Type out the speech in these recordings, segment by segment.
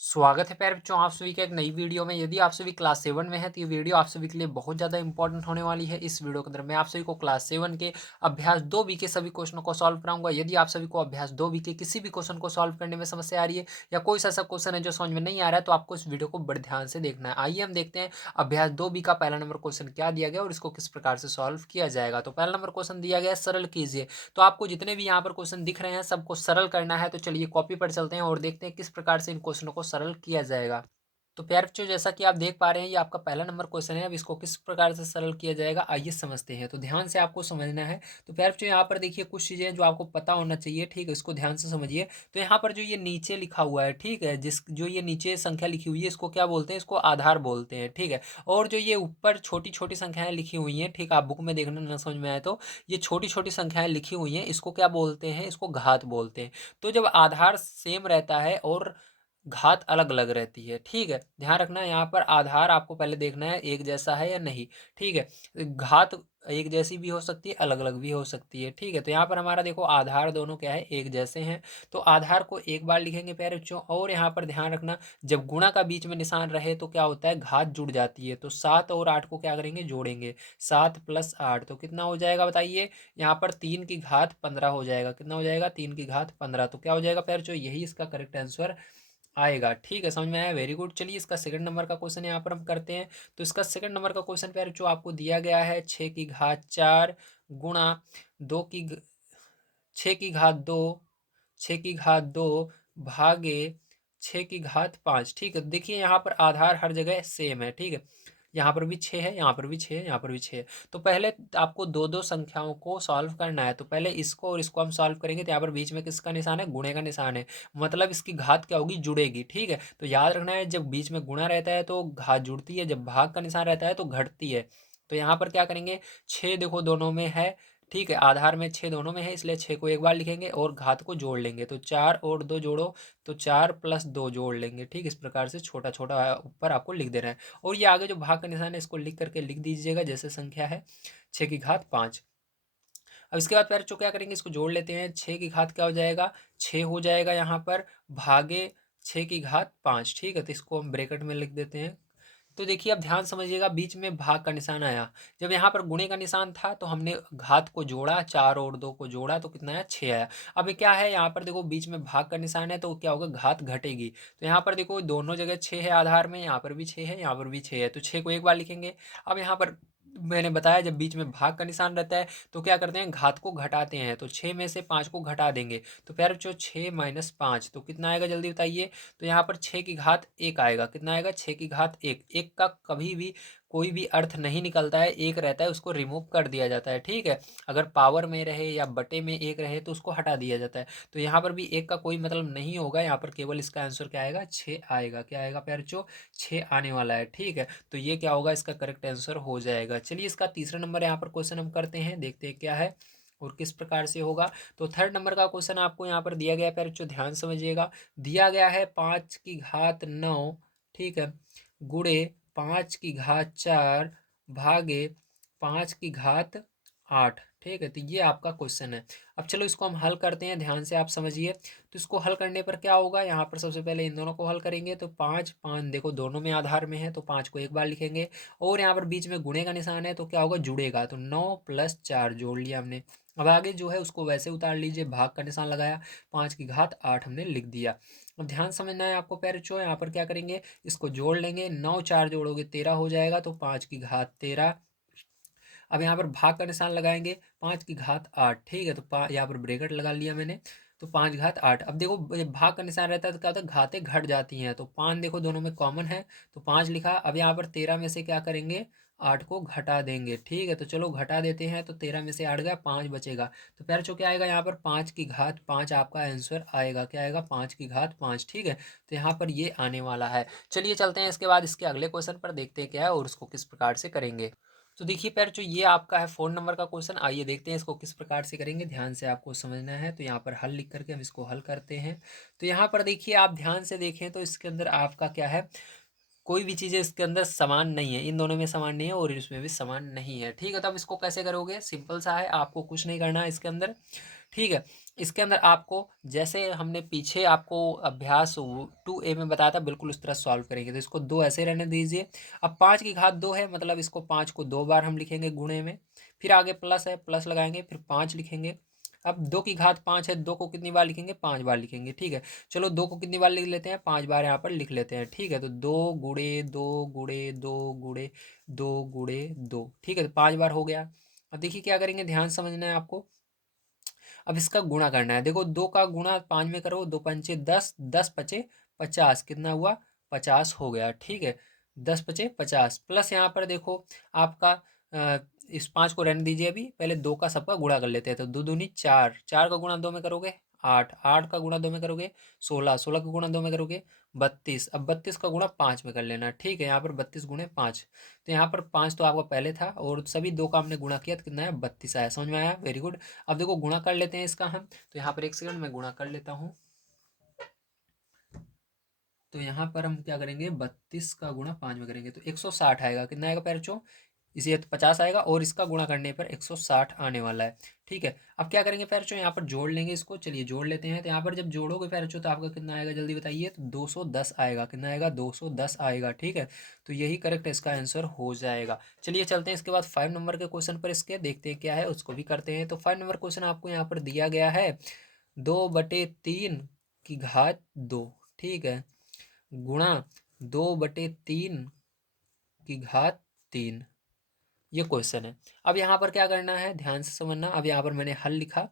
स्वागत है प्यारे बच्चों आप सभी का एक नई वीडियो में। यदि आप सभी क्लास 7 में हैं तो ये वीडियो आप सभी के लिए बहुत ज़्यादा इंपॉर्टेंट होने वाली है। इस वीडियो के अंदर मैं आप सभी को क्लास 7 के अभ्यास 2 बी के सभी क्वेश्चनों को सॉल्व कराऊंगा। यदि आप सभी को अभ्यास 2 बी के किसी भी क्वेश्चन को सॉल्व करने में समस्या आ रही है या कोई सा ऐसा क्वेश्चन है जो समझ में नहीं आ रहा है तो आपको इस वीडियो को बड़े ध्यान से देखना है। आइए हम देखते हैं अभ्यास 2 बी का पहला नंबर क्वेश्चन क्या दिया गया और इसको किस प्रकार से सॉल्व किया जाएगा। तो पहला नंबर क्वेश्चन दिया गया है सरल कीजिए। तो आपको जितने भी यहाँ पर क्वेश्चन दिख रहे हैं सबको सरल करना है। तो चलिए कॉपी पर चलते हैं और देखते हैं किस प्रकार से इन क्वेश्चनों को सरल किया जाएगा। तो प्यारे बच्चों जैसा कि आप देख पा रहे हैं ये आपका पहला नंबर क्वेश्चन है। अब इसको किस प्रकार से सरल किया जाएगा आइए समझते हैं। तो ध्यान से आपको समझना है। तो प्यारे बच्चों यहाँ पर देखिए कुछ चीज़ें जो आपको पता होना चाहिए, ठीक है, इसको ध्यान से समझिए। तो यहाँ पर जो ये नीचे लिखा हुआ है, ठीक है, जिस जो ये नीचे संख्या लिखी हुई है इसको क्या बोलते हैं, इसको आधार बोलते हैं, ठीक है। और जो ये ऊपर छोटी छोटी संख्याएं लिखी हुई हैं, ठीक, आप बुक में देखना ना समझ में आए तो ये छोटी छोटी संख्याएं लिखी हुई हैं इसको क्या बोलते हैं, इसको घात बोलते हैं। तो जब आधार सेम रहता है और घात अलग अलग रहती है, ठीक है, ध्यान रखना यहाँ पर आधार आपको पहले देखना है एक जैसा है या नहीं, ठीक है। घात एक जैसी भी हो सकती है, अलग अलग भी हो सकती है, ठीक है। तो यहाँ पर हमारा देखो आधार दोनों क्या है, एक जैसे हैं। तो आधार को एक बार लिखेंगे प्यारे बच्चों। और यहाँ पर ध्यान रखना जब गुणा का बीच में निशान रहे तो क्या होता है, घात जुड़ जाती है। तो 7 और 8 को क्या करेंगे, जोड़ेंगे। 7 + 8 तो कितना हो जाएगा बताइए। यहाँ पर 3 की घात 15 हो जाएगा। कितना हो जाएगा, 3 की घात 15। तो क्या हो जाएगा प्यारे बच्चों, यही इसका करेक्ट आंसर आएगा, ठीक है। समझ में आया, वेरी गुड। चलिए इसका सेकंड नंबर का क्वेश्चन यहाँ पर हम करते हैं। तो इसका सेकंड नंबर का क्वेश्चन प्यारे जो आपको दिया गया है 6 की घात 4 गुणा 6 की घात 2 6 की घात 2 भागे 6 की घात 5, ठीक है। देखिए यहाँ पर आधार हर जगह सेम है, ठीक है। यहाँ पर भी 6 है, यहाँ पर भी 6 है, यहाँ पर भी 6 है। तो पहले आपको दो दो संख्याओं को सॉल्व करना है। तो पहले इसको और इसको हम सॉल्व करेंगे। तो यहाँ पर बीच में किसका निशान है, गुणे का निशान है। मतलब इसकी घात क्या होगी, जुड़ेगी, ठीक है। तो याद रखना है जब बीच में गुणा रहता है तो घात जुड़ती है, जब भाग का निशान रहता है तो घटती है। तो यहाँ पर क्या करेंगे, 6 देखो दोनों में है, ठीक है, आधार में 6 दोनों में है इसलिए 6 को एक बार लिखेंगे और घात को जोड़ लेंगे। तो 4 और 2 जोड़ो तो 4 + 2 जोड़ लेंगे, ठीक। इस प्रकार से छोटा छोटा ऊपर आपको लिख देना है। और ये आगे जो भाग का निशान है इसको लिख करके लिख दीजिएगा जैसे संख्या है 6 की घात 5। अब इसके बाद पैर क्या करेंगे, इसको जोड़ लेते हैं। 6 की घात क्या हो जाएगा, 6 हो जाएगा यहाँ पर, भागे 6 की घात 5, ठीक है। तो इसको हम ब्रैकेट में लिख देते हैं। तो देखिए अब ध्यान समझिएगा, बीच में भाग का निशान आया। जब यहाँ पर गुणे का निशान था तो हमने घात को जोड़ा, 4 और 2 को जोड़ा तो कितना आया, 6 आया। अब ये क्या है, यहाँ पर देखो बीच में भाग का निशान है तो क्या होगा, घात घटेगी। तो यहाँ पर देखो दोनों जगह 6 है आधार में, यहाँ पर भी 6 है, यहाँ पर भी 6 है। तो 6 को एक बार लिखेंगे। अब यहाँ पर मैंने बताया जब बीच में भाग का निशान रहता है तो क्या करते हैं, घात को घटाते हैं। तो 6 में से 5 को घटा देंगे। तो प्यारे बच्चों 6 - 5 तो कितना आएगा, जल्दी बताइए। तो यहाँ पर 6 की घात 1 आएगा। कितना आएगा, 6 की घात 1। एक का कभी भी कोई भी अर्थ नहीं निकलता है, एक रहता है उसको रिमूव कर दिया जाता है, ठीक है। अगर पावर में रहे या बटे में एक रहे तो उसको हटा दिया जाता है। तो यहाँ पर भी एक का कोई मतलब नहीं होगा, यहाँ पर केवल इसका आंसर क्या आएगा, 6 आएगा। क्या आएगा प्यारे बच्चों, 6 आने वाला है, ठीक है। तो ये क्या होगा, इसका करेक्ट आंसर हो जाएगा। चलिए इसका तीसरा नंबर यहाँ पर क्वेश्चन हम करते हैं, देखते हैं क्या है और किस प्रकार से होगा। तो थर्ड नंबर का क्वेश्चन आपको यहाँ पर दिया गया है, प्यारे बच्चों ध्यान समझिएगा। दिया गया है 5 की घात 9, ठीक है, गुणे 5 की घात 4 भागे 5 की घात 8, ठीक है। तो ये आपका क्वेश्चन है। अब चलो इसको हम हल करते हैं, ध्यान से आप समझिए। तो इसको हल करने पर क्या होगा, यहाँ पर सबसे पहले इन दोनों को हल करेंगे। तो 5 देखो दोनों में आधार में है तो 5 को एक बार लिखेंगे। और यहाँ पर बीच में गुणे का निशान है तो क्या होगा, जुड़ेगा। तो 9 + 4 जोड़ लिया हमने। अब आगे जो है उसको वैसे उतार लीजिए, भाग का निशान लगाया, 5 की घात 8 हमने लिख दिया। अब ध्यान समझना है आपको प्यारे बच्चों, यहाँ पर क्या करेंगे, इसको जोड़ लेंगे। 9 4 जोड़ोगे 13 हो जाएगा। तो 5 की घात 13। अब यहाँ पर भाग का निशान लगाएंगे, 5 की घात 8, ठीक है। तो यहाँ पर ब्रेकेट लगा लिया मैंने। तो 5 घात 8। अब देखो जब भाग का निशान रहता है तो क्या होता है, घातें घट जाती हैं। तो 5 देखो दोनों में कॉमन है तो 5 लिखा। अब यहाँ पर 13 में से क्या करेंगे, 8 को घटा देंगे, ठीक है। तो चलो घटा देते हैं। तो 13 में से 8 गया, 5 बचेगा। तो प्यारे चो क्या आएगा, यहाँ पर 5 की घात 5 आपका आंसर आएगा। क्या आएगा, 5 की घात 5, ठीक है। तो यहाँ पर ये आने वाला है। चलिए चलते हैं इसके बाद इसके अगले क्वेश्चन पर, देखते हैं क्या है और उसको किस प्रकार से करेंगे। तो देखिए पैर जो ये आपका है 4 नंबर का क्वेश्चन, आइए देखते हैं इसको किस प्रकार से करेंगे। ध्यान से आपको समझना है। तो यहाँ पर हल लिख करके हम इसको हल करते हैं। तो यहाँ पर देखिए आप ध्यान से देखें तो इसके अंदर आपका क्या है, कोई भी चीज़ें इसके अंदर समान नहीं है। इन दोनों में समान नहीं है और इसमें भी समान नहीं है, ठीक है। तो अब इसको कैसे करोगे, सिंपल सा है, आपको कुछ नहीं करना है इसके अंदर, ठीक है। इसके अंदर आपको जैसे हमने पीछे आपको अभ्यास 2A में बताया था, बिल्कुल उस तरह सॉल्व करेंगे। तो इसको 2 ऐसे रहने दीजिए। अब 5 की घात 2 है, मतलब इसको 5 को 2 बार हम लिखेंगे गुणे में, फिर आगे प्लस है, प्लस लगाएंगे, फिर 5 लिखेंगे। अब 2 की घात 5 है, 2 को कितनी बार लिखेंगे? 5 बार लिखेंगे। ठीक है, चलो 2 को कितनी बार लिख लेते हैं? 5 बार यहाँ पर लिख लेते हैं। ठीक है, तो 2 गुणे 2 गुणे 2 गुणे 2 गुणे 2, ठीक है, तो 5 बार हो गया। अब देखिए क्या करेंगे, ध्यान से समझना है आपको। अब इसका गुणा करना है। देखो 2 का गुणा 5 में करो, 2 पंचे 10, 10 पचे 50, कितना हुआ? 50 हो गया। ठीक है, 10 पचे 50, प्लस यहाँ पर देखो आपका इस 5 को रहने दीजिए, अभी पहले 2 का सबका गुणा कर लेते हैं। तो 2 दूनी 4, 4 का गुणा 2 में करोगे 8, 8 का गुणा 2 में करोगे 16, 16 का गुणा 2 में करोगे 32। अब 32 का गुणा 5 में कर लेना। ठीक है, यहाँ पर 32 गुणे 5, तो यहाँ पर 5 तो आपका पहले था और सभी 2 का हमने गुणा किया तो कितना है? 32 आया। समझ में आया? Very good. अब देखो गुणा कर लेते हैं इसका हम, तो यहाँ पर एक सेकंड में गुणा कर लेता हूँ। तो यहाँ पर हम क्या करेंगे, 32 का गुणा 5 में करेंगे तो 160 आएगा। कितना आएगा पैरचो? इसे तो 50 आएगा और इसका गुणा करने पर 160 आने वाला है। ठीक है, अब क्या करेंगे पैरचो, यहाँ पर जोड़ लेंगे इसको। चलिए जोड़ लेते हैं। तो यहाँ पर जब जोड़ोगे पैरचो तो आपका कितना आएगा जल्दी बताइए? तो 210 आएगा। कितना आएगा? 210 आएगा। ठीक है, तो यही करेक्ट इसका आंसर हो जाएगा। चलिए चलते हैं इसके बाद 5 नंबर के क्वेश्चन पर, इसके देखते हैं क्या है, उसको भी करते हैं। तो 5 नंबर क्वेश्चन आपको यहाँ पर दिया गया है 2/3 की घात 2, ठीक है, गुणा 2/3 की घात 3, ये क्वेश्चन है। अब यहाँ पर क्या करना है, ध्यान से समझना। अब यहाँ पर मैंने हल लिखा।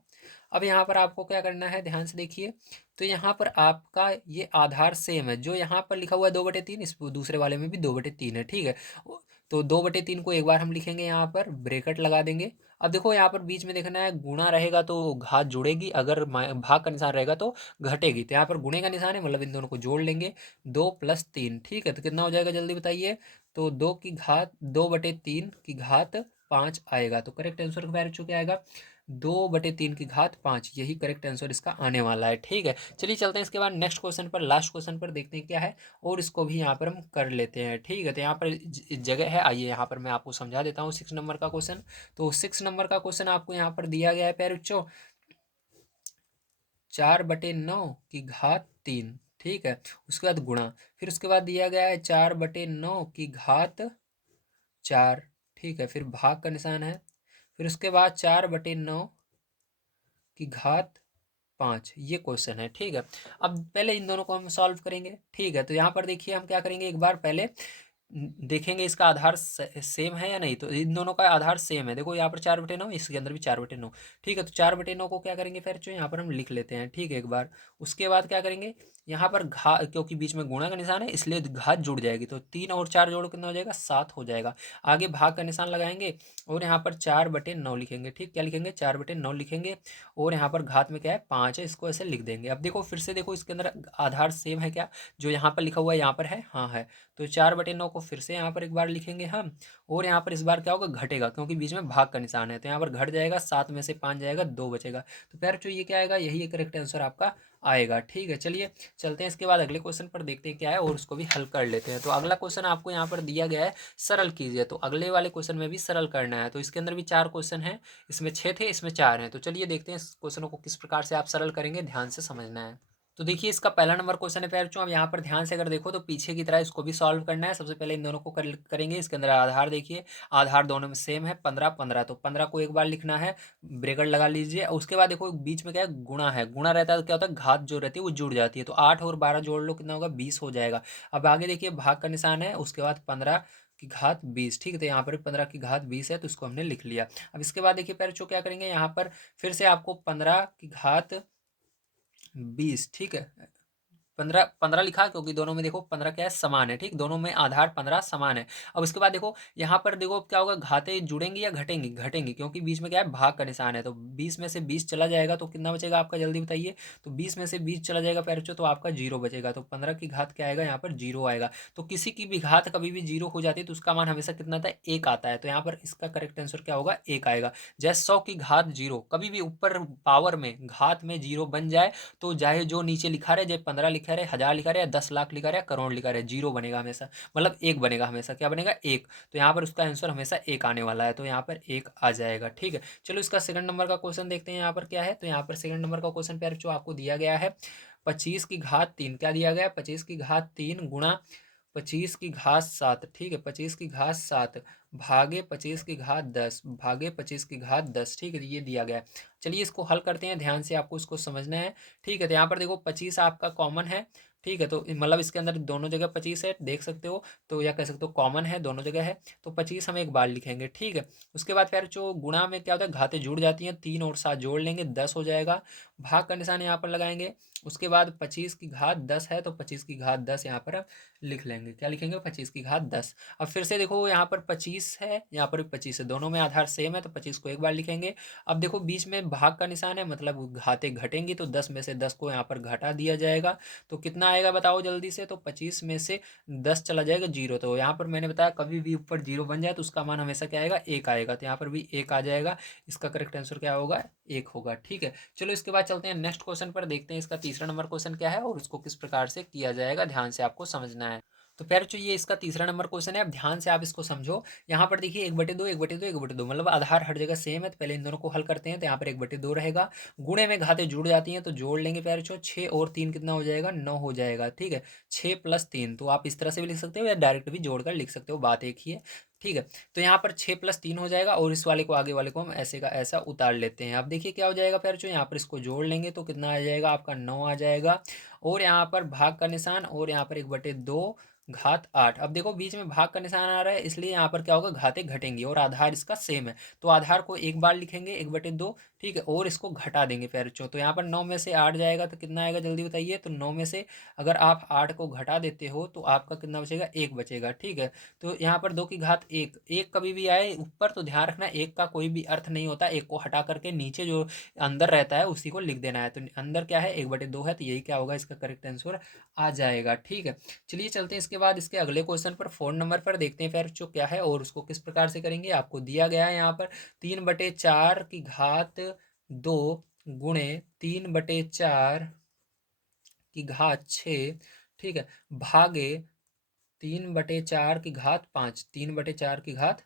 अब यहाँ पर आपको क्या करना है, ध्यान से देखिए। तो यहाँ पर आपका ये आधार सेम है, जो यहाँ पर लिखा हुआ है 2/3, इस दूसरे वाले में भी 2/3 है। ठीक है, तो 2/3 को एक बार हम लिखेंगे, यहाँ पर ब्रेकेट लगा देंगे। अब देखो यहाँ पर बीच में देखना है, गुणा रहेगा तो घात जुड़ेगी, अगर भाग का निशान रहेगा तो घटेगी। तो यहाँ पर गुणे का निशान है, मतलब इन दोनों को जोड़ लेंगे। 2 + 3, ठीक है, तो कितना हो जाएगा जल्दी बताइए? तो 2/3 की घात 5 आएगा। तो करेक्ट आंसर का क्या आएगा? 2/3 की घात 5, यही करेक्ट आंसर इसका आने वाला है। ठीक है, चलिए चलते हैं इसके बाद नेक्स्ट क्वेश्चन पर, लास्ट क्वेश्चन पर देखते हैं क्या है, और इसको भी यहाँ पर हम कर लेते हैं। ठीक है, तो यहाँ पर जगह है, आइए यहाँ पर मैं आपको समझा देता हूँ 6 नंबर का क्वेश्चन। तो 6 नंबर का क्वेश्चन आपको यहाँ पर दिया गया है प्यारे बच्चों, 4/9 की घात 3, ठीक है, उसके बाद गुणा, फिर उसके बाद दिया गया है 4/9 की घात 4, ठीक है, फिर भाग का निशान है, फिर उसके बाद 4/9 की घात 5, ये क्वेश्चन है। ठीक है, अब पहले इन दोनों को हम सॉल्व करेंगे। ठीक है, तो यहाँ पर देखिए हम क्या करेंगे, एक बार पहले देखेंगे इसका आधार सेम है या नहीं। तो इन दोनों का आधार सेम है, देखो यहाँ पर 4/9, इसके अंदर भी 4/9। ठीक है, तो 4/9 को क्या करेंगे फिर, जो यहाँ पर हम लिख लेते हैं। ठीक है, एक बार उसके बाद क्या करेंगे, यहाँ पर क्योंकि बीच में गुणा का निशान है इसलिए घात जुड़ जाएगी, तो 3 और 4 जोड़ो कितना हो जाएगा? 7 हो जाएगा। आगे भाग का निशान लगाएंगे और यहाँ पर 4/9 लिखेंगे। ठीक, क्या लिखेंगे? 4/9 लिखेंगे, और यहाँ पर घात में क्या है? 5 है, इसको ऐसे लिख देंगे। अब देखो फिर से देखो इसके अंदर आधार सेम है क्या, जो यहाँ पर लिखा हुआ है यहाँ पर है, हाँ है। तो 4/9 को फिर से यहाँ पर एक बार लिखेंगे हम, और यहाँ पर इस बार क्या होगा? घटेगा, क्योंकि बीच में भाग का निशान है, तो यहाँ पर घट जाएगा, 7 में से 5 जाएगा, 2 बचेगा। तो प्यार जो ये क्या आएगा, यही करेक्ट आंसर आपका आएगा। ठीक है, चलिए चलते हैं इसके बाद अगले क्वेश्चन पर, देखते हैं क्या है और उसको भी हल कर लेते हैं। तो अगला क्वेश्चन आपको यहाँ पर दिया गया है, सरल कीजिए। तो अगले वाले क्वेश्चन में भी सरल करना है। तो इसके अंदर भी 4 क्वेश्चन है, इसमें 6 थे, इसमें 4 हैं। तो चलिए देखते हैं इस क्वेश्चनों को किस प्रकार से आप सरल करेंगे, ध्यान से समझना है। तो देखिए इसका पहला नंबर क्वेश्चन है प्यारे बच्चों। अब यहाँ पर ध्यान से अगर देखो तो पीछे की तरह इसको भी सॉल्व करना है। सबसे पहले इन दोनों को करेंगे। इसके अंदर आधार देखिए, आधार दोनों में सेम है, 15 15, तो 15 को एक बार लिखना है, ब्रेकेट लगा लीजिए। और उसके बाद देखो बीच में क्या है? गुणा है, गुणा रहता है तो क्या होता है? घात जो रहती है वो जुड़ जाती है। तो 8 और 12 जोड़ लो, कितना होगा? 20 हो जाएगा। अब आगे देखिए भाग का निशान है, उसके बाद 15 की घात 20, ठीक है, तो यहाँ पर 15 की घात 20 है, तो इसको हमने लिख लिया। अब इसके बाद देखिए प्यारे बच्चों क्या करेंगे, यहाँ पर फिर से आपको 15 की घात 20, ठीक है, 15 15 लिखा, क्योंकि दोनों में देखो 15 क्या है? समान है। ठीक, दोनों में आधार 15 समान है। अब उसके बाद देखो यहाँ पर देखो क्या होगा, घातें जुड़ेंगी या घटेंगी? घटेंगी, क्योंकि बीच में क्या है? भाग का निशान है। तो 20 में से 20 चला जाएगा तो कितना बचेगा आपका, जल्दी बताइए? तो 20 में से 20 चला जाएगा पैरचो, तो आपका 0 बचेगा। तो 15 की घात क्या आएगा? यहाँ पर 0 आएगा। तो किसी की भी घात कभी भी 0 हो जाती है तो उसका मान हमेशा कितना आता है? 1 आता है। तो यहाँ पर इसका करेक्ट आंसर क्या होगा? 1 आएगा। जैसे 100 की घात 0, कभी भी ऊपर पावर में घात में 0 बन जाए तो चाहे जो नीचे लिखा रहे, जब 15 लिखा लिखा रहे, 1000 लिखा रहे, 10 लाख लिखा रहे, करोड़ लिखा रहे, जीरो बनेगा हमेशा, मतलब एक बनेगा हमेशा। क्या बनेगा? एक। तो यहाँ पर उसका आंसर हमेशा एक आने वाला है, तो यहाँ पर एक आ जाएगा। ठीक है, चलो इसका सेकंड नंबर का क्वेश्चन देखते हैं यहाँ पर क्या है। तो यहाँ पर सेकंड नंबर का क्वेश्चन प्यारे जो आपको दिया गया है 25 की घात 3। क्या दिया गया है? 25 की घात 3 गुणा 25 की घात 7। ठीक है, 25 की घात 7 भागे 25 की घात 10 भागे 25 की घात 10। ठीक है, ये दिया गया है। चलिए इसको हल करते हैं, ध्यान से आपको इसको समझना है। ठीक है, तो यहाँ पर देखो 25 आपका कॉमन है। ठीक है, तो मतलब इसके अंदर दोनों जगह 25 है, देख सकते हो। तो या कह सकते हो कॉमन है, दोनों जगह है, तो 25 हम एक बार लिखेंगे। ठीक है, उसके बाद फिर जो गुणा में क्या होता है, घातें जुड़ जाती हैं, 3 और 7 जोड़ लेंगे, 10 हो जाएगा। भाग का निशान यहाँ पर लगाएंगे। उसके बाद 25 की घात 10 है, तो 25 की घात 10 यहाँ पर लिख लेंगे। क्या लिखेंगे? 25 की घात 10। अब फिर से देखो यहाँ पर 25 है, यहाँ पर भी 25 है, दोनों में आधार सेम है, तो 25 को एक बार लिखेंगे। अब देखो बीच में भाग का निशान है, मतलब घातें घटेंगी, तो 10 में से 10 को यहाँ पर घटा दिया जाएगा। तो कितना आएगा बताओ जल्दी से? तो 25 में से 10 चला जाएगा जीरो। तो यहाँ पर मैंने बताया कभी भी ऊपर जीरो बन जाए तो उसका मान हमेशा क्या आएगा? एक आएगा। तो यहाँ पर भी एक आ जाएगा। इसका करेक्ट आंसर क्या होगा? एक होगा। ठीक है, चलो इसके बाद चलते हैं नेक्स्ट क्वेश्चन पर, देखते हैं इसका तीसरा नंबर क्वेश्चन क्या है और उसको किस प्रकार से किया जाएगा, ध्यान से आपको समझना है। तो प्यारे जो ये इसका तीसरा नंबर क्वेश्चन है, अब ध्यान से आप इसको समझो। यहाँ पर देखिए 1/2 1/2 1/2, मतलब आधार हर जगह सेम है। तो पहले इन दोनों को हल करते हैं, तो यहाँ पर 1/2 रहेगा। गुणे में घातें जुड़ जाती हैं, तो जोड़ लेंगे प्यारे छो, 6 और 3 कितना हो जाएगा? 9 हो जाएगा। ठीक है, 6 + 3, तो आप इस तरह से भी लिख सकते हो या डायरेक्ट भी जोड़कर लिख सकते हो, बात एक ही है। ठीक है, तो यहाँ पर 6 + 3 हो जाएगा, और इस वाले को आगे वाले को हम ऐसे का ऐसा उतार लेते हैं। अब देखिए क्या हो जाएगा प्यारे छो, यहाँ पर इसको जोड़ लेंगे तो कितना आ जाएगा? आपका 9 आ जाएगा। और यहाँ पर भाग का निशान, और यहाँ पर 1/2 घात 8। अब देखो बीच में भाग का निशान आ रहा है, इसलिए यहाँ पर क्या होगा? घातें घटेंगी, और आधार इसका सेम है, तो आधार को एक बार लिखेंगे 1/2। ठीक है, और इसको घटा देंगे प्यारे। तो यहाँ पर 9 में से 8 जाएगा तो कितना आएगा जल्दी बताइए? तो 9 में से अगर आप 8 को घटा देते हो तो आपका कितना बचेगा? एक बचेगा। ठीक है, तो यहाँ पर 2 की घात 1, एक कभी भी आए ऊपर तो ध्यान रखना, एक का कोई भी अर्थ नहीं होता। एक को हटा करके नीचे जो अंदर रहता है उसी को लिख देना है। तो अंदर क्या है? 1/2 है, तो यही क्या होगा? इसका करेक्ट आंसर आ जाएगा। ठीक है, चलिए चलते हैं इसके बाद इसके अगले क्वेश्चन पर, 4 नंबर पर देखते हैं फिर जो क्या है और उसको किस प्रकार से करेंगे। आपको दिया गया है यहाँ पर 3/4 की घात 2 गुणे 3/4 की घात 6। ठीक है, भागे 3/4 की घात 5, 3/4 की घात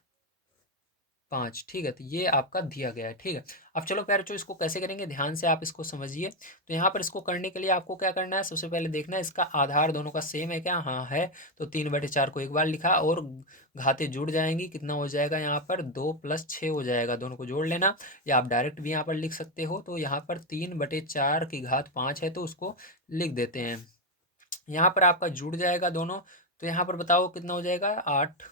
5। ठीक है, तो ये आपका दिया गया है। ठीक है, अब चलो प्यारे जो इसको कैसे करेंगे, ध्यान से आप इसको समझिए। तो यहाँ पर इसको करने के लिए आपको क्या करना है? सबसे पहले देखना है इसका आधार दोनों का सेम है क्या? हाँ है, तो 3/4 को एक बार लिखा, और घातें जुड़ जाएंगी, कितना हो जाएगा? यहाँ पर 2 + 6 हो जाएगा, दोनों को जोड़ लेना, या आप डायरेक्ट भी यहाँ पर लिख सकते हो। तो यहाँ पर 3/4 की घात 5 है, तो उसको लिख देते हैं। यहाँ पर आपका जुड़ जाएगा दोनों, तो यहाँ पर बताओ कितना हो जाएगा? 8,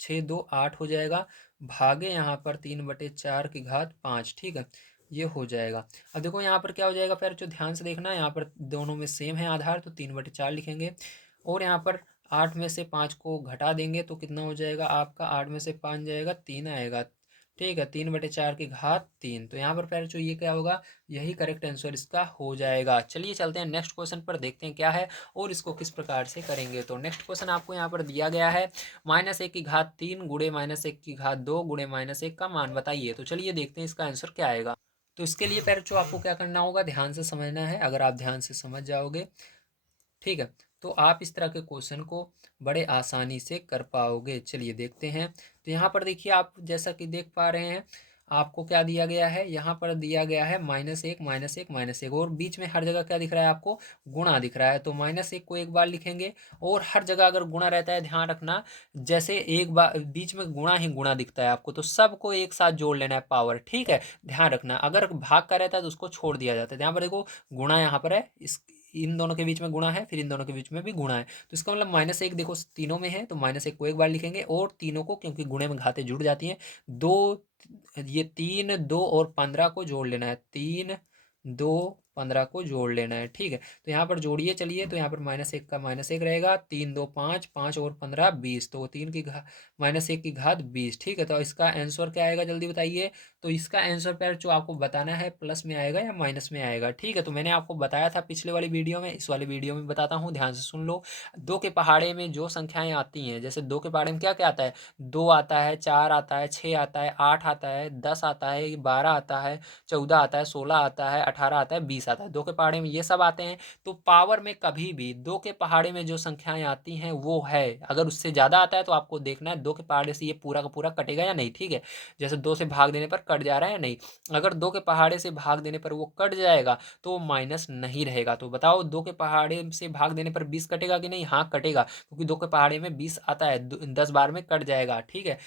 6 2 8 हो जाएगा, भागे यहाँ पर 3/4 की घात 5। ठीक है, ये हो जाएगा। अब देखो यहाँ पर क्या हो जाएगा फिर, जो ध्यान से देखना, यहाँ पर दोनों में सेम है आधार, तो 3/4 लिखेंगे, और यहाँ पर 8 में से 5 को घटा देंगे तो कितना हो जाएगा? आपका 8 में से 5 जाएगा, 3 आएगा। ठीक है, 3/4 की घात 3, तो यहाँ पर फिर जो ये क्या होगा? यही करेक्ट आंसर इसका हो जाएगा। चलिए चलते हैं नेक्स्ट क्वेश्चन पर, देखते हैं क्या है और इसको किस प्रकार से करेंगे। तो नेक्स्ट क्वेश्चन आपको यहाँ पर दिया गया है -1 की घात 3 गुणे -1 की घात 2 गुणे -1 का मान बताइए। तो चलिए देखते हैं इसका आंसर क्या आएगा। तो इसके लिए पहले जो आपको क्या करना होगा, ध्यान से समझना है। अगर आप ध्यान से समझ जाओगे, ठीक है, तो आप इस तरह के क्वेश्चन को बड़े आसानी से कर पाओगे। चलिए देखते हैं। तो यहाँ पर देखिए, आप जैसा कि देख पा रहे हैं, आपको क्या दिया गया है? यहाँ पर दिया गया है -1 -1 -1, और बीच में हर जगह क्या दिख रहा है आपको? गुणा दिख रहा है। तो -1 को एक बार लिखेंगे, और हर जगह अगर गुणा रहता है, ध्यान रखना, जैसे एक बार बीच में गुणा ही गुणा दिखता है आपको, तो सबको एक साथ जोड़ लेना है पावर। ठीक है, ध्यान रखना, अगर भाग का रहता है तो उसको छोड़ दिया जाता है। यहाँ पर देखो गुणा यहाँ पर है, इस इन दोनों के बीच में गुणा है, फिर इन दोनों के बीच में भी गुणा है, तो इसका मतलब -1 देखो तीनों में है, तो -1 को एक बार लिखेंगे, और तीनों को, क्योंकि गुणे में घातें जुड़ जाती हैं, दो, ये 3 2 और 15 को जोड़ लेना है, 3 2 15 को जोड़ लेना है। ठीक है, तो यहाँ पर जोड़िए चलिए। तो यहाँ पर -1 का -1 रहेगा, 3 2 5, 5 और 15 20, तो -1 की घात 20। ठीक है, तो इसका आंसर क्या आएगा जल्दी बताइए। तो इसका आंसर पर जो आपको बताना है, प्लस में आएगा या माइनस में आएगा। ठीक है, तो मैंने आपको बताया था पिछले वाली वीडियो में, इस वाली वीडियो में बताता हूँ, ध्यान से सुन लो। 2 के पहाड़े में जो संख्याएं आती हैं, जैसे 2 के पहाड़े में क्या क्या आता है? 2 आता है, 4 आता है, 6 आता है, 8 आता है, 10 आता है, 12 आता है, 14 आता है, 16 आता है, 18 आता है, 20 20 आता है, 2 के पहाड़े में ये सब आते हैं। तो पावर में कभी भी 2 के पहाड़े में जो संख्याएं आती हैं वो है, अगर उससे ज़्यादा आता है तो आपको देखना है 2 के पहाड़े से ये पूरा का पूरा कटेगा या नहीं, ठीक है। जैसे 2 से भाग देने पर कट जा रहा है या नहीं, अगर 2 के पहाड़े से भाग देने पर वो कट जाएगा तो वो माइनस नहीं रहेगा। तो बताओ 2 के पहाड़े से भाग देने पर 20 कटेगा कि नहीं? हाँ कटेगा, क्योंकि 2 के पहाड़े में 20 आता है, 10 बार में कट जाएगा, ठीक है।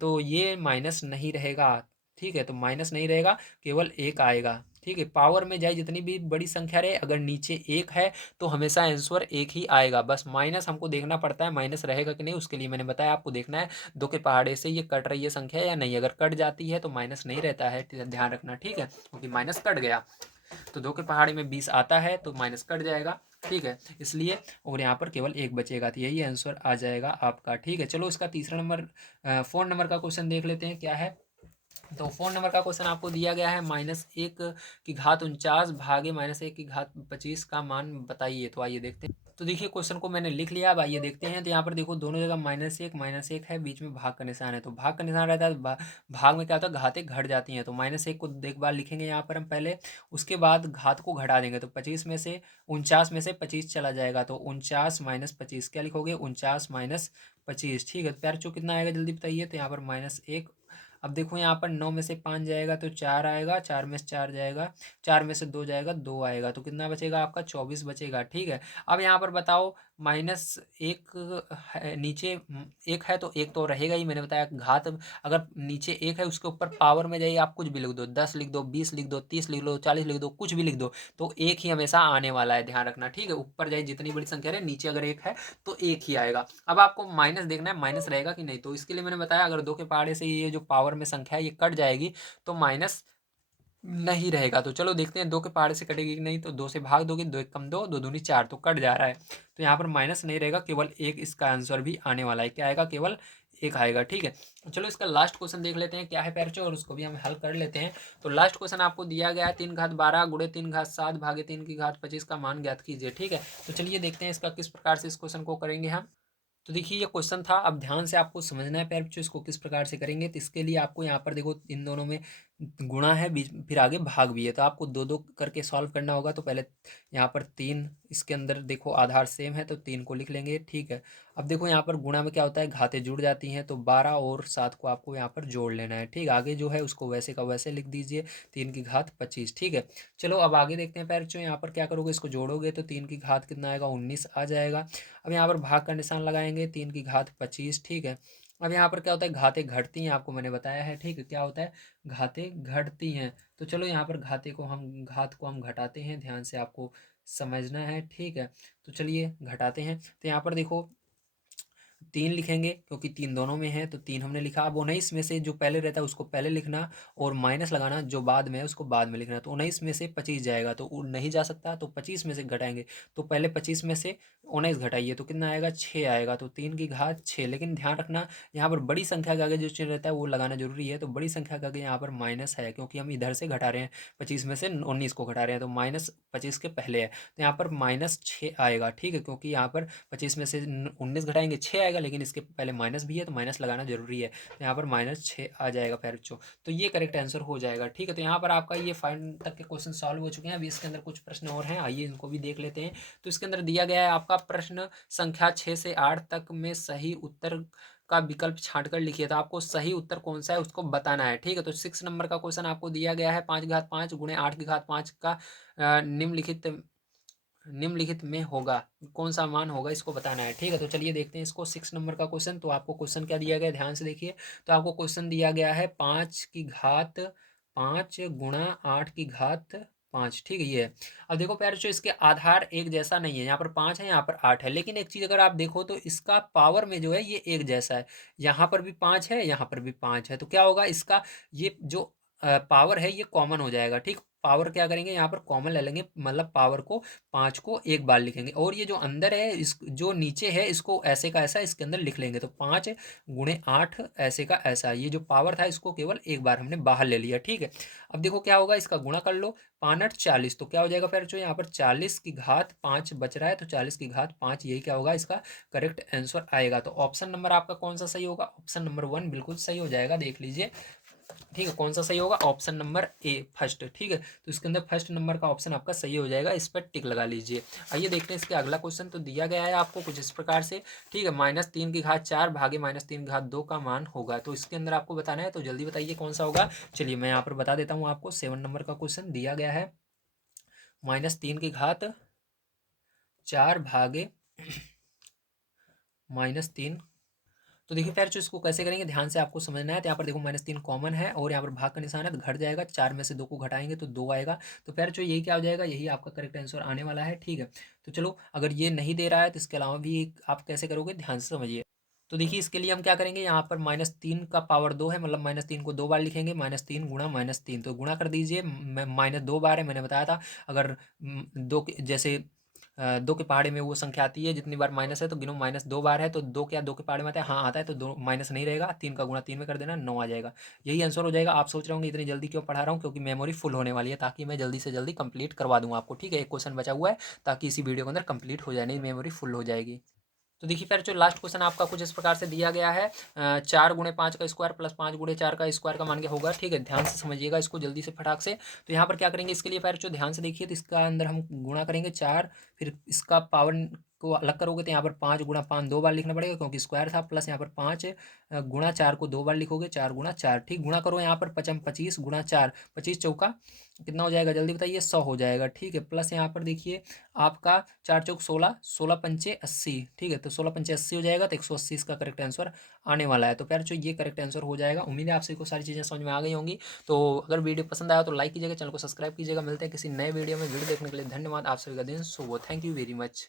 तो ये माइनस नहीं रहेगा, ठीक है। तो माइनस नहीं रहेगा, केवल एक आएगा, ठीक है। पावर में जाए जितनी भी बड़ी संख्या रहे, अगर नीचे एक है तो हमेशा आंसर एक ही आएगा। बस माइनस हमको देखना पड़ता है, माइनस रहेगा कि नहीं उसके लिए मैंने बताया आपको देखना है 2 के पहाड़े से ये कट रही है संख्या या नहीं। अगर कट जाती है तो माइनस नहीं रहता है, ध्यान रखना, ठीक है, क्योंकि माइनस कट गया। तो 2 के पहाड़े में 20 आता है तो माइनस कट जाएगा, ठीक है, इसलिए। और यहाँ पर केवल एक बचेगा, तो यही आंसर आ जाएगा आपका, ठीक है। चलो इसका तीसरा नंबर 4 नंबर का क्वेश्चन देख लेते हैं क्या है। तो 4 नंबर का क्वेश्चन आपको दिया गया है, -1 की घात 49 भागे -1 की घात 25 का मान बताइए। तो आइए देखते हैं। तो देखिए क्वेश्चन को मैंने लिख लिया, अब आइए देखते हैं। तो यहाँ पर देखो दोनों जगह -1 है, बीच में भाग का निशान है। तो भाग का निशान रहता है तो भाग में क्या होता है, घातें घट जाती हैं। तो -1 को एक बार लिखेंगे यहाँ पर हम पहले, उसके बाद घात को घटा देंगे। तो 25 में से 49 चला जाएगा, तो 49 - 25 क्या लिखोगे, 49 - 25, ठीक है। प्यार चो कितना आएगा जल्दी बताइए। तो यहाँ पर -1, अब देखो यहाँ पर 9 में से 5 जाएगा तो 4 आएगा, 4 में से 4 जाएगा, 4 में से 2 जाएगा, 2 आएगा, तो कितना बचेगा आपका 24 बचेगा, ठीक है। अब यहाँ पर बताओ -1 है, नीचे एक है तो एक तो रहेगा ही, मैंने बताया घात अगर नीचे एक है उसके ऊपर पावर में जाइए, आप कुछ भी लिख दो, 10 लिख दो, 20 लिख दो, 30 लिख लो, 40 लिख दो, कुछ भी लिख दो, तो एक ही हमेशा आने वाला है, ध्यान रखना, ठीक है। ऊपर जाइए जितनी बड़ी संख्या है, नीचे अगर एक है तो एक ही आएगा। अब आपको माइनस देखना है माइनस रहेगा कि नहीं, तो इसके लिए मैंने बताया अगर 2 के पहाड़े से ये जो पावर में संख्या है ये कट जाएगी तो माइनस नहीं रहेगा। तो चलो देखते हैं 2 के पहाड़े से कटेगी कि नहीं। तो 2 से भाग दोगे, 2 एक कम 2, 2 दूनी 4, तो कट जा रहा है। तो यहाँ पर माइनस नहीं रहेगा, केवल एक इसका आंसर भी आने वाला है। क्या आएगा, केवल एक आएगा, ठीक है। चलो इसका लास्ट क्वेश्चन देख लेते हैं क्या है पैरचो, और उसको भी हम हल कर लेते हैं। तो लास्ट क्वेश्चन आपको दिया गया है 3 घात 12 गुणे 3 घात 7 भागे 3 की घात 25 का मान ज्ञात कीजिए, ठीक है। तो चलिए देखते हैं इसका किस प्रकार से इस क्वेश्चन को करेंगे हम। तो देखिए ये क्वेश्चन था, अब ध्यान से आपको समझना है पैर बच्चों इसको किस प्रकार से करेंगे। तो इसके लिए आपको यहाँ पर देखो इन दोनों में गुणा है, बीच फिर आगे भाग भी है, तो आपको दो दो करके सॉल्व करना होगा। तो पहले यहाँ पर 3, इसके अंदर देखो आधार सेम है तो 3 को लिख लेंगे, ठीक है। अब देखो यहाँ पर गुणा में क्या होता है, घातें जुड़ जाती हैं, तो 12 और 7 को आपको यहाँ पर जोड़ लेना है, ठीक। आगे जो है उसको वैसे का वैसे लिख दीजिए, 3 की घात 25, ठीक है। चलो अब आगे देखते हैं पैर बच्चों, यहाँ पर क्या करोगे, इसको जोड़ोगे तो 3 की घात कितना आएगा, 19 आ जाएगा। अब यहाँ पर भाग का निशान लगाएंगे, 3 की घात 25, ठीक है। अब यहाँ पर क्या होता है, घातें घटती हैं, आपको मैंने बताया है, ठीक है। क्या होता है, घातें घटती हैं। तो चलो यहाँ पर घात को हम घटाते हैं, ध्यान से आपको समझना है, ठीक है। तो चलिए घटाते हैं। तो यहाँ पर देखो 3 लिखेंगे क्योंकि 3 दोनों में है, तो 3 हमने लिखा। अब 19 में से जो पहले रहता है उसको पहले लिखना, और माइनस लगाना, जो बाद में है उसको बाद में लिखना। तो 19 में से 25 जाएगा तो नहीं जा सकता, तो 25 में से घटाएंगे। तो पहले 25 में से 19 घटाइए तो कितना आएगा, 6 आएगा। तो 3 की घात 6, लेकिन ध्यान रखना यहाँ पर बड़ी संख्या के आगे जो चिन्ह रहता है वो लगाना जरूरी है। तो बड़ी संख्या के आगे यहाँ पर माइनस है, क्योंकि हम इधर से घटा रहे हैं, 25 में से 19 को घटा रहे हैं, तो -25 के पहले है, तो यहाँ पर -6 आएगा, ठीक है। क्योंकि यहाँ पर 25 में से 19 घटाएंगे 6 आएगा, लेकिन इसके पहले माइनस भी है तो माइनस लगाना जरूरी है, तो यहाँ पर -6 आ जाएगा प्यारे बच्चों। तो ये करेक्ट आंसर हो जाएगा, ठीक है। तो यहाँ पर आपका ये 5 तक के क्वेश्चन सॉल्व हो चुके हैं। अभी इसके अंदर कुछ प्रश्न और हैं, आइए इनको भी देख लेते हैं। तो इसके अंदर दिया गया है आपका प्रश्न संख्या 6 से 8 तक में सही उत्तर का विकल्प छांट कर लिखिए। तो आपको सही उत्तर कौन सा है उसको बताना है, ठीक है। तो 6 नंबर का क्वेश्चन आपको दिया गया है, 5 की घात 5 गुणे 8 की घात 5 का निम्नलिखित में होगा, कौन सा मान होगा इसको बताना है, ठीक है। तो चलिए देखते हैं इसको, 6 नंबर का क्वेश्चन। तो आपको क्वेश्चन क्या दिया गया है, ध्यान से देखिए। तो आपको क्वेश्चन दिया गया है 5 की घात 5 गुणा 8 की घात 5, ठीक है, ये है। अब देखो प्यारे जो इसके आधार एक जैसा नहीं है, यहाँ पर 5 है, यहाँ पर 8 है, लेकिन एक चीज अगर आप देखो तो इसका पावर में जो है ये एक जैसा है। यहाँ पर भी 5 है, यहाँ पर भी 5 है, तो क्या होगा इसका ये जो पावर है ये कॉमन हो जाएगा, ठीक। पावर क्या करेंगे, यहाँ पर कॉमन ले लेंगे, मतलब पावर को 5 को एक बार लिखेंगे, और ये जो अंदर है इस जो नीचे है इसको ऐसे का ऐसा इसके अंदर लिख लेंगे। तो 5 गुणे 8 ऐसे का ऐसा, ये जो पावर था इसको केवल एक बार हमने बाहर ले लिया, ठीक है। अब देखो क्या होगा, इसका गुणा कर लो, 5 8 40, तो क्या हो जाएगा फिर जो यहाँ पर 40 की घात 5 बच रहा है, तो 40 की घात 5 यही क्या होगा इसका करेक्ट आंसर आएगा। तो ऑप्शन नंबर आपका कौन सा सही होगा, ऑप्शन नंबर 1 बिल्कुल सही हो जाएगा, देख लीजिए। ठीक है, कौन सा सही होगा? Option number A first. ठीक है, तो इसके अंदर फर्स्ट नंबर का ऑप्शन आपका सही हो जाएगा, इस पर टिक लगा लीजिए। आइए देखते हैं इसके अगला क्वेश्चन। तो दिया गया है आपको कुछ इस प्रकार से। ठीक है, -3 की घात 4 भागे -3 की घात 2 का मान होगा। तो इसके अंदर आपको बताना है, तो जल्दी बताइए कौन सा होगा। चलिए मैं यहाँ पर बता देता हूँ आपको। 7 नंबर का क्वेश्चन दिया गया है, -3 की घात 4 भागे -3। तो देखिए फ्रेंड्स, इसको कैसे करेंगे ध्यान से आपको समझना है। तो यहाँ पर देखो -3 कॉमन है और यहाँ पर भाग का निशान है, तो घट जाएगा। 4 में से 2 को घटाएंगे तो 2 आएगा। तो फ्रेंड्स जो यही क्या हो जाएगा, यही आपका करेक्ट आंसर आने वाला है। ठीक है, तो चलो अगर ये नहीं दे रहा है तो इसके अलावा भी आप कैसे करोगे ध्यान से समझिए। तो देखिए इसके लिए हम क्या करेंगे, यहाँ पर -3 का पावर 2 है, मतलब -3 को 2 बार लिखेंगे। -3 गुणा -3, तो गुणा कर दीजिए। -2 बार है, मैंने बताया था। अगर दो जैसे 2 के पहाड़े में वो संख्या आती है जितनी बार माइनस है, तो गिनो। -2 बार है तो 2 क्या 2 के पहाड़े में आता है? हाँ आता है। तो 2 माइनस नहीं रहेगा, 3 का गुणा 3 में कर देना, 9 आ जाएगा। यही आंसर हो जाएगा। आप सोच रहे होंगे इतनी जल्दी क्यों पढ़ा रहा हूँ, क्योंकि मेमोरी फुल होने वाली है, ताकि मैं जल्दी से जल्दी कंप्लीट करवा दूँ आपको। ठीक है, एक क्वेश्चन बचा हुआ है, ताकि इसी वीडियो के अंदर कंप्लीट हो जाए, नहीं मेमोरी फुल हो जाएगी। तो देखिए फिर जो लास्ट क्वेश्चन आपका कुछ इस प्रकार से दिया गया है, 4 × 5 का स्क्वायर प्लस 5 × 4 का स्क्वायर का मान क्या होगा। ठीक है, ध्यान से समझिएगा इसको जल्दी से फटाक से। तो यहाँ पर क्या करेंगे, इसके लिए फिर जो ध्यान से देखिए, तो इसका अंदर हम गुणा करेंगे 4, फिर इसका पावर को अलग करोगे तो यहाँ पर 5 × 5 2 बार लिखना पड़ेगा, क्योंकि स्क्वायर था। प्लस यहाँ पर 5 × 4 को 2 बार लिखोगे, 4 × 4। ठीक, गुणा करो यहाँ पर 25 × 4, 25 चौका कितना हो जाएगा, जल्दी बताइए। 100 हो जाएगा। ठीक है, प्लस यहाँ पर देखिए आपका 4 × 4 = 16, 16 × 5 = 80। ठीक है, तो 16 × 5 = 80 हो जाएगा, तो 180 इसका करेक्ट आंसर आने वाला है। तो प्यार जो ये करेक्ट आंसर हो जाएगा। उम्मीद है आप सभी को सारी चीज़ें समझ में आ गई होंगी। तो अगर वीडियो पसंद आया तो लाइक कीजिएगा, चैनल को सब्सक्राइब कीजिएगा। मिलते हैं किसी नए वीडियो में। वीडियो देखने के लिए धन्यवाद। आप सभी का दिन शुभ हो। Thank you very much.